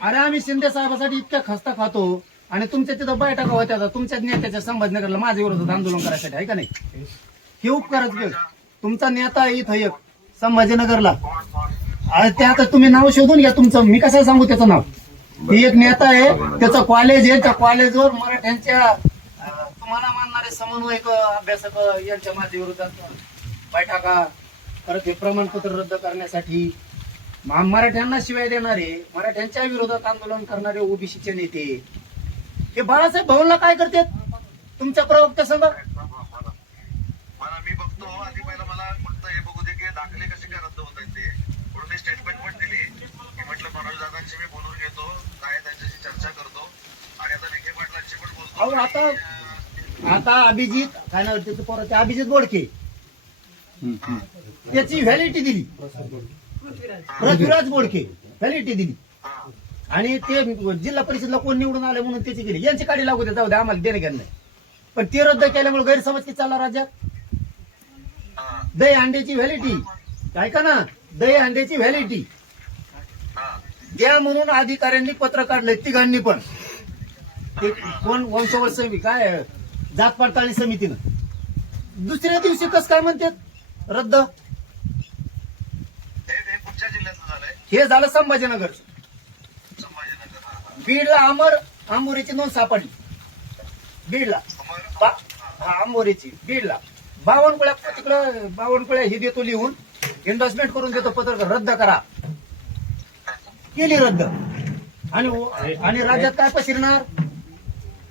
अरे आम्ही शिंदे साहेबासाठी इतक्या खस्ता खातो आणि तुमच्या तिथं बैठका होत्या तुमच्या नेत्याच्या संभाजीनगरला माझ्या विरोधात आंदोलन करायसाठी आहे का नाही? हे उपकारच घेऊ. तुमचा नेता आहे इथं एक संभाजीनगरला. अरे ते आता तुम्ही नाव शोधून घ्या तुमचं, मी कसं सांगू त्याचं नाव. ही एक नेता आहे, त्याचं कॉलेज आहे, त्या कॉलेजवर मराठ्यांच्या तुम्हाला मानणारे समन्वयक अभ्यासक यांच्या माझ्या विरोधात बैठका, परत हे प्रमाणपत्र रद्द करण्यासाठी मराठ्यांना शिवाय देणारे, मराठ्यांच्या विरोधात आंदोलन करणारे ओबीसीचे नेते हे बाळासाहेब भवनला काय करतात तुमच्या प्रवक्त्या संघ? मला मी बघतो आधी पहिला मला फक्त हे बघू दे की दाखले कसे काय रद्द होत आहेत ते, म्हणून मी स्टेटमेंट पण दिली की म्हटलं मनोज दादांशी मी बोलून घेतो, काय त्यांच्याशी चर्चा करतो आणि आता विखे पाटलांशी पण बोलतो. अहो आता अभिजित काय नाव त्याचं पोरं, ते अभिजित बोडके त्याची व्हॅलिडिटी दिली, पृथ्वीराज बोडके व्हॅलिडिटी दिली आणि ते जिल्हा परिषदला कोण निवडून आले म्हणून त्याची गेली. यांची काढी लागू दे, जाऊ दे, आम्हाला देणे घेणं नाही. पण ते रद्द केल्यामुळे गैरसमज किती चालला राज्यात. दही अंड्याची व्हॅलिडिटी ऐका ना, दही अंड्याची व्हॅलिडिटी द्या म्हणून अधिकाऱ्यांनी पत्र काढलंय तिघांनी पण. ते कोण वंशवळ समिती काय जात पडताळणी समितीनं दुसऱ्या दिवशी कसं काय म्हणतात रद्द. कुठच्या जिल्ह्यातलं झालंय? हे झालं संभाजीनगर. संभाजीनगर. बीडला आंबोरीची नोंद सापडली. बीडला आंबोरीची बीडला बावनकुळ्या हे देतो लिहून, इन्व्हेस्टमेंट करून देतो पत्रकार रद्द करा, केली रद्द. आणि राज्यात काय पसरणार?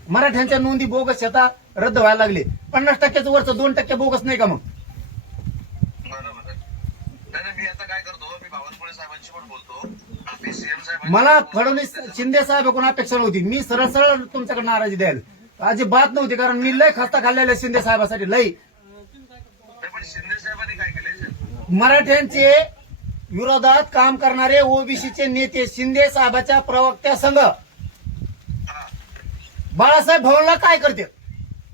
मराठ्यांच्या नोंदी बोगस येतात, रद्द व्हायला लागले. 50%चं वरचं 2% बोगस नाही का मग? मी आता काय करतो, मी बावनकुळे साहेबांशी पण बोलतो. मी सीएम साहेब, मला फडणवीस शिंदे साहेबांकडून अपेक्षा नव्हती. मी सरळ सरळ तुमच्याकडे नाराजी द्यायला अजिबात नव्हती, कारण मी लय खस्ता खाल्लेला शिंदे साहेबासाठी लय. पण शिंदे साहेबांनी काय केलंय? मराठ्यांचे विरोधात काम करणारे ओबीसीचे नेते शिंदे साहेबाच्या प्रवक्त्या संघ बाळासाहेब भवनला काय करते,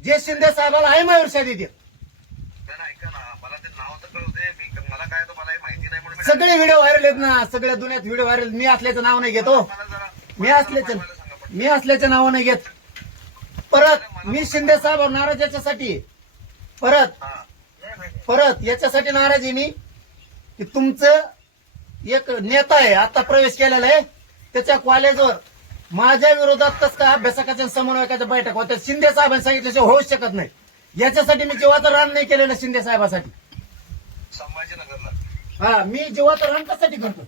जे शिंदे साहेबाला आहे मायुरशा देते. ऐका ना, मला ते नाव तर कळू दे. मला काय मला हे माहिती नाही म्हणून सगळे व्हिडिओ व्हायरल आहेत ना, सगळ्या दुनियात व्हिडिओ व्हायरल. मी असल्याचं नाव नाही घेतो, मी असल्याचं नाव नाही घेत. परत मी शिंदे साहेब नाराज याच्यासाठी, परत याच्यासाठी नाराज आहे मी की तुमचं एक नेता आहे आता प्रवेश केलेला आहे, त्याच्या कॉलेजवर माझ्या विरोधात कसं काय अभ्यासकाच्या समन्वयकाच्या बैठक होत्या. शिंदे साहेबांनी सांगितल्याशिवाय होऊच शकत नाही. याच्यासाठी मी जीवाचं रान नाही केलेलं शिंदे साहेबासाठी. संभाजीनगरला हा, मी जीवाचं रान कशासाठी करतो?